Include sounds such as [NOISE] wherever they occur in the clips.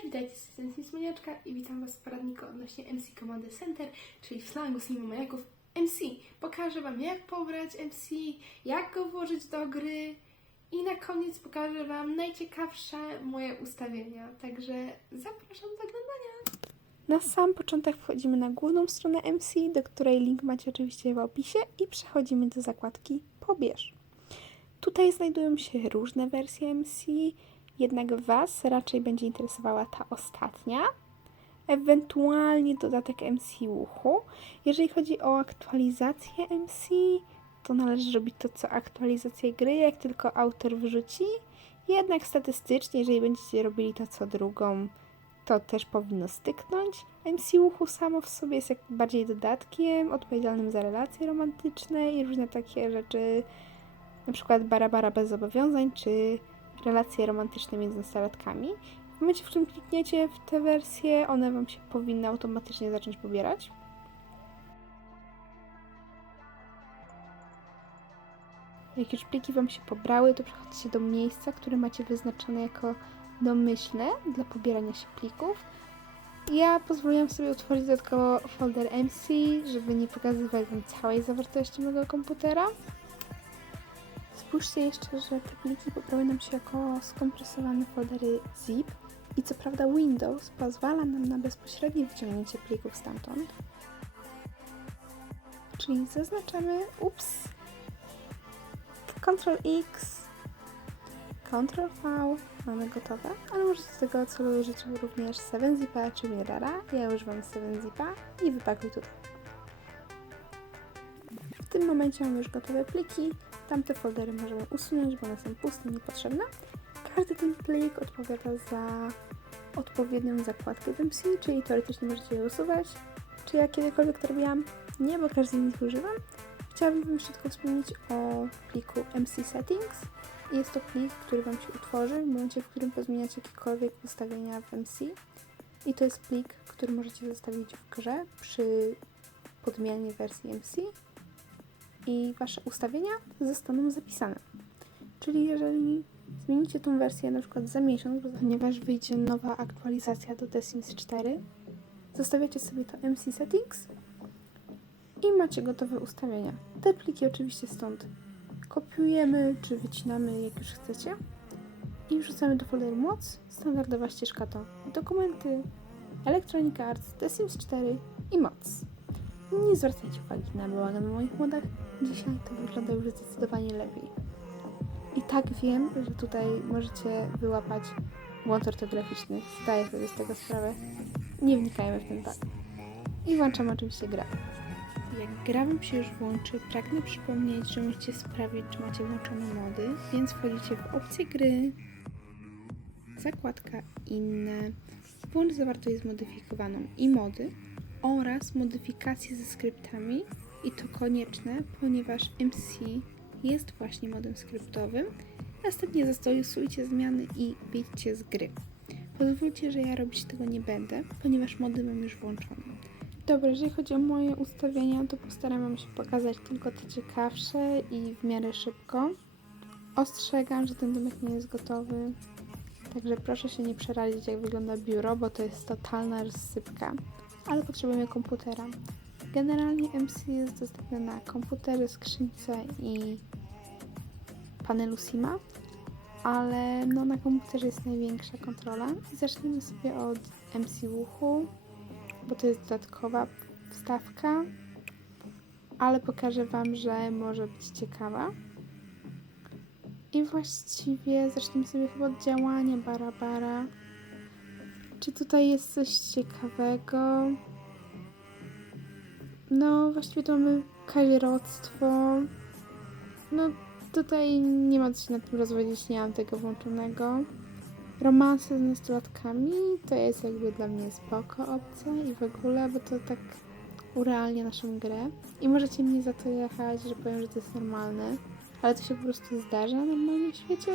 Cześć, witajcie z Sensi Smoniaczka i witam Was w poradniku odnośnie MC Command Center, czyli w slangu Slimu Majaków MC. Pokażę Wam jak pobrać MC, jak go włożyć do gry i na koniec pokażę Wam najciekawsze moje ustawienia, także zapraszam do oglądania. Na sam początek wchodzimy na główną stronę MC, do której link macie oczywiście w opisie i przechodzimy do zakładki Pobierz. Tutaj znajdują się różne wersje MC, jednak Was raczej będzie interesowała ta ostatnia, ewentualnie dodatek MC Uchu. Jeżeli chodzi o aktualizację MC, to należy robić to co aktualizację gry, jak tylko autor wrzuci. Jednak statystycznie, jeżeli będziecie robili to co drugą, to też powinno styknąć. MC Uchu samo w sobie jest jak bardziej dodatkiem odpowiedzialnym za relacje romantyczne i różne takie rzeczy, na przykład Barabara bez zobowiązań, czy relacje romantyczne między nastolatkami. W momencie, w którym klikniecie w te wersje, one Wam się powinny automatycznie zacząć pobierać. Jak już pliki Wam się pobrały, to przechodzicie do miejsca, które macie wyznaczone jako domyślne dla pobierania się plików. Ja pozwoliłam sobie utworzyć dodatkowo folder MC, żeby nie pokazywać całej zawartości mojego komputera. Spójrzcie jeszcze, że te pliki pobrały nam się jako skompresowane foldery zip i co prawda Windows pozwala nam na bezpośrednie wyciągnięcie plików stamtąd. Czyli zaznaczamy, ups, Ctrl X, Ctrl V, mamy gotowe, ale możecie do tego celu użyć również 7zipa czy Mirrora. Ja używam 7zipa i wypakuj tutaj. W tym momencie mamy już gotowe pliki. Tamte foldery możemy usunąć, bo one są puste, niepotrzebne. Każdy ten plik odpowiada za odpowiednią zakładkę w MC, czyli teoretycznie możecie je usuwać. Czy ja kiedykolwiek to robiłam? Nie, bo każdy z nich używam. Chciałabym Wam jeszcze tylko wspomnieć o pliku MC Settings. Jest to plik, który Wam się utworzy w momencie, w którym pozmieniacie jakiekolwiek ustawienia w MC. I to jest plik, który możecie zostawić w grze przy podmianie wersji MC i Wasze ustawienia zostaną zapisane. Czyli jeżeli zmienicie tą wersję na przykład za miesiąc, ponieważ wyjdzie nowa aktualizacja do The Sims 4, zostawiacie sobie to MC Settings i macie gotowe ustawienia. Te pliki oczywiście stąd kopiujemy czy wycinamy jak już chcecie i wrzucamy do folderu moc. Standardowa ścieżka to dokumenty, Electronic Arts, The Sims 4 i moc. Nie zwracajcie uwagi na bałagan na moich modach. Dzisiaj to wygląda już zdecydowanie lepiej. I tak wiem, że tutaj możecie wyłapać błąd ortograficzny. Zdaję sobie z tego sprawę. Nie wnikajmy w ten tak. I włączam oczywiście grę. Jak gra Wam się już włączy, pragnę przypomnieć, że musicie sprawdzić, czy macie włączone mody, więc wchodzicie w opcję gry, zakładka inne, włącz zawartość zmodyfikowaną i mody oraz modyfikacje ze skryptami i to konieczne, ponieważ MC jest właśnie modem skryptowym. Następnie zastosujcie zmiany i wyjdźcie z gry. Pozwólcie, że ja robić tego nie będę, ponieważ mody mam już włączone. Dobra, jeżeli chodzi o moje ustawienia, to postaram się pokazać tylko te ciekawsze i w miarę szybko. Ostrzegam, że ten domek nie jest gotowy, także proszę się nie przerazić, jak wygląda biuro, bo to jest totalna rozsypka, ale potrzebujemy komputera. Generalnie MC jest dostępny na komputerze, skrzynce i panelu SIMA, ale no na komputerze jest największa kontrola. Zacznijmy sobie od MC Uchu, bo to jest dodatkowa wstawka, ale pokażę Wam, że może być ciekawa. I właściwie zacznijmy sobie chyba od działania Barabara. Czy tutaj jest coś ciekawego? No, właściwie to mamy kazirodztwo. No, tutaj nie ma co się nad tym rozwodzić, nie mam tego włączonego. Romanse z nastolatkami to jest jakby dla mnie spoko opcja i w ogóle, bo to tak urealnia naszą grę. I możecie mnie za to jechać, że powiem, że to jest normalne, ale to się po prostu zdarza normalnie w świecie.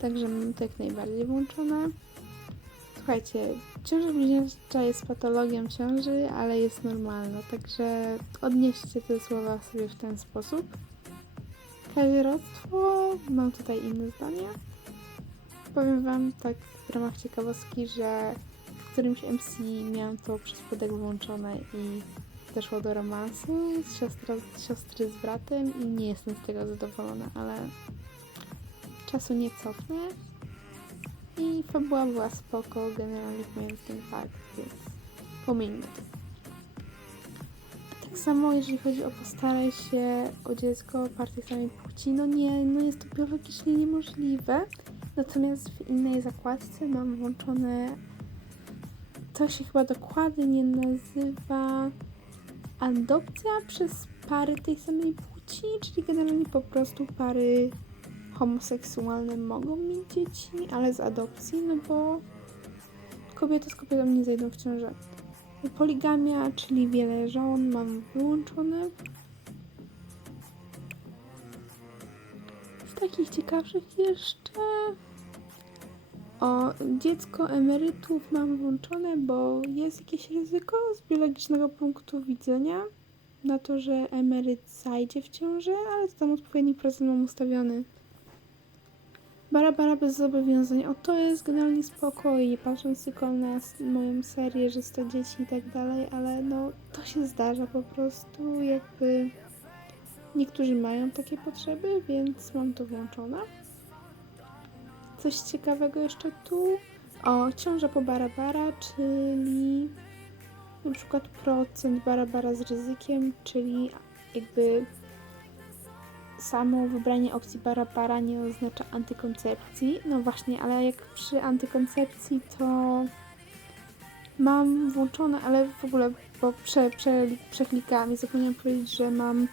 Także mam to jak najbardziej włączone. Słuchajcie, ciąża bliźniacza jest patologią ciąży, ale jest normalna, także odnieście te słowa sobie w ten sposób. Kawieroctwo, mam tutaj inne zdanie. Powiem Wam tak w ramach ciekawostki, że w którymś MC miałam to przez podek włączone i doszło do romansu siostra, siostry z bratem i nie jestem z tego zadowolona, ale czasu nie cofnę. Fabuła była spoko, generalnie miałem ten fakt, więc pomijmy to. Tak samo jeżeli chodzi o postaraj się o dziecko partii samej płci, no nie, no jest to biologicznie niemożliwe. Natomiast w innej zakładce mam włączone, to się chyba dokładnie nazywa adopcja przez pary tej samej płci, czyli generalnie po prostu pary homoseksualne mogą mieć dzieci, ale z adopcji, no bo kobiety z kobietą nie zajdą w ciążę. Poligamia, czyli wiele żon mam wyłączone. Z takich ciekawszych jeszcze o dziecko emerytów mam włączone, bo jest jakieś ryzyko z biologicznego punktu widzenia na to, że emeryt zajdzie w ciążę, ale to tam odpowiedni procent mam ustawiony. Bara Bara bez zobowiązań. O, to jest generalnie spokojnie, patrząc tylko na moją serię, że 100 dzieci i tak dalej, ale no to się zdarza po prostu, jakby niektórzy mają takie potrzeby, więc mam to włączone. Coś ciekawego jeszcze tu. O, ciąża po Barabara, czyli na przykład procent Barabara z ryzykiem, czyli jakby samo wybranie opcji Barabara nie oznacza antykoncepcji. No właśnie, ale jak przy antykoncepcji to mam włączone, ale w ogóle, bo prze, prze, przeklikałam i zapomniałam powiedzieć, że mam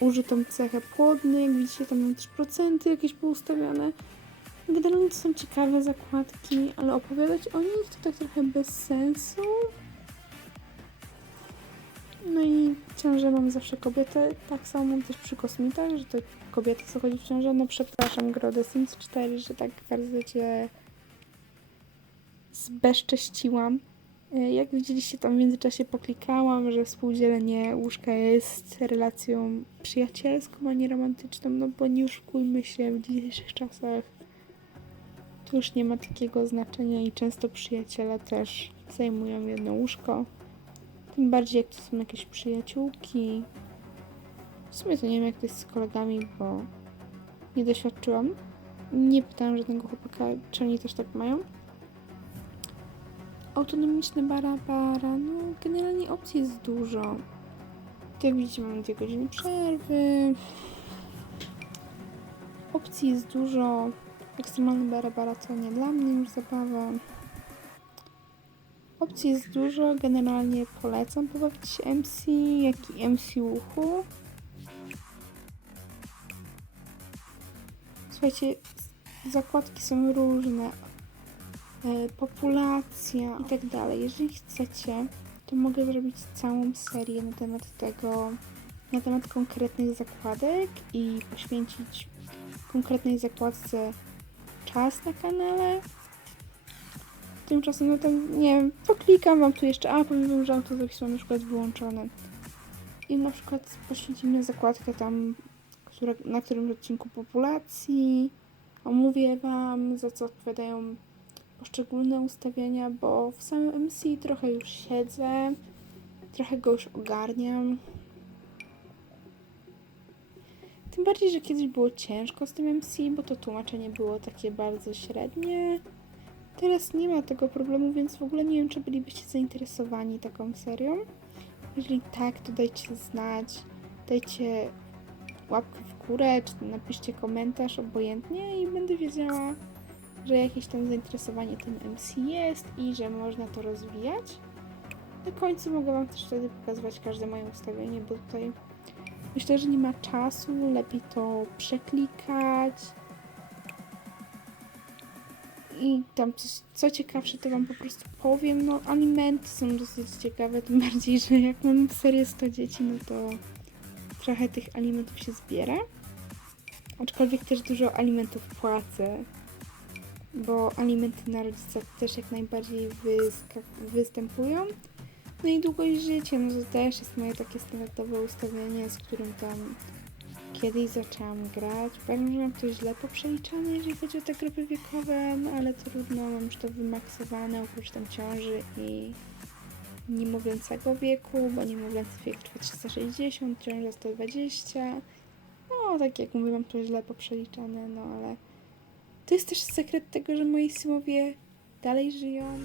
użytą cechę płodny, jak widzicie tam mam też procenty jakieś poustawione. Generalnie to są ciekawe zakładki, ale opowiadać o nich to tak trochę bez sensu. No i ciążę mam zawsze kobietę, tak samo mam też przy kosmitach, że to kobieta co chodzi w ciążę. No przepraszam Grodę Sims 4, że tak bardzo Cię zbezcześciłam. E, Jak widzieliście, tam w międzyczasie poklikałam, że współdzielenie łóżka jest relacją przyjacielską, a nie romantyczną, no bo nie oszukujmy się, w dzisiejszych czasach to już nie ma takiego znaczenia i często przyjaciele też zajmują jedno łóżko. Tym bardziej jak to są jakieś przyjaciółki. W sumie to nie wiem jak to jest z kolegami, bo nie doświadczyłam. Nie pytałam żadnego chłopaka, czy oni też tak mają. Autonomiczne bara bara, no generalnie opcji jest dużo. Jak widzicie mam dwie godziny przerwy. Opcji jest dużo. Ekstremalny bara bara to nie dla mnie już zabawa. Opcji jest dużo, generalnie polecam pobawić się MC, jak i MC uchu. Słuchajcie, zakładki są różne, e, populacja i tak dalej. Jeżeli chcecie, to mogę zrobić całą serię na temat tego, na temat konkretnych zakładek i poświęcić konkretnej zakładce czas na kanale. Tymczasem, no tam, nie wiem, poklikam wam tu jeszcze, a powiem że autozapisy mam na przykład wyłączone. I na przykład poświęcimy zakładkę tam, na którym odcinku populacji. Omówię wam, za co odpowiadają poszczególne ustawienia, bo w samym MC trochę już siedzę, trochę go już ogarniam. Tym bardziej, że kiedyś było ciężko z tym MC, bo to tłumaczenie było takie bardzo średnie. Teraz nie ma tego problemu, więc w ogóle nie wiem, czy bylibyście zainteresowani taką serią. Jeżeli tak, to dajcie znać, dajcie łapkę w górę, czy napiszcie komentarz obojętnie i będę wiedziała, że jakieś tam zainteresowanie tym MC jest i że można to rozwijać. Na końcu mogę Wam też wtedy pokazywać każde moje ustawienie, bo tutaj myślę, że nie ma czasu, lepiej to przeklikać. I tam coś, co ciekawsze, to Wam po prostu powiem. No, alimenty są dosyć ciekawe, tym [LAUGHS] bardziej, że jak mam serię 100 dzieci, no to trochę tych alimentów się zbiera. Aczkolwiek też dużo alimentów płacę, bo alimenty na rodzica też jak najbardziej występują. No i długość życia, no to też jest moje takie standardowe ustawienie, z którym tam kiedyś zaczęłam grać. Że mam to źle poprzeliczane, jeżeli chodzi o te grupy wiekowe, no ale trudno, mam już to wymaksowane, oprócz tam ciąży i niemowlęcego wieku, bo niemowlęcy wiek trwa 360, ciąża 120. No, tak jak mówię, mam to źle poprzeliczane, no ale to jest też sekret tego, że moi synowie dalej żyją.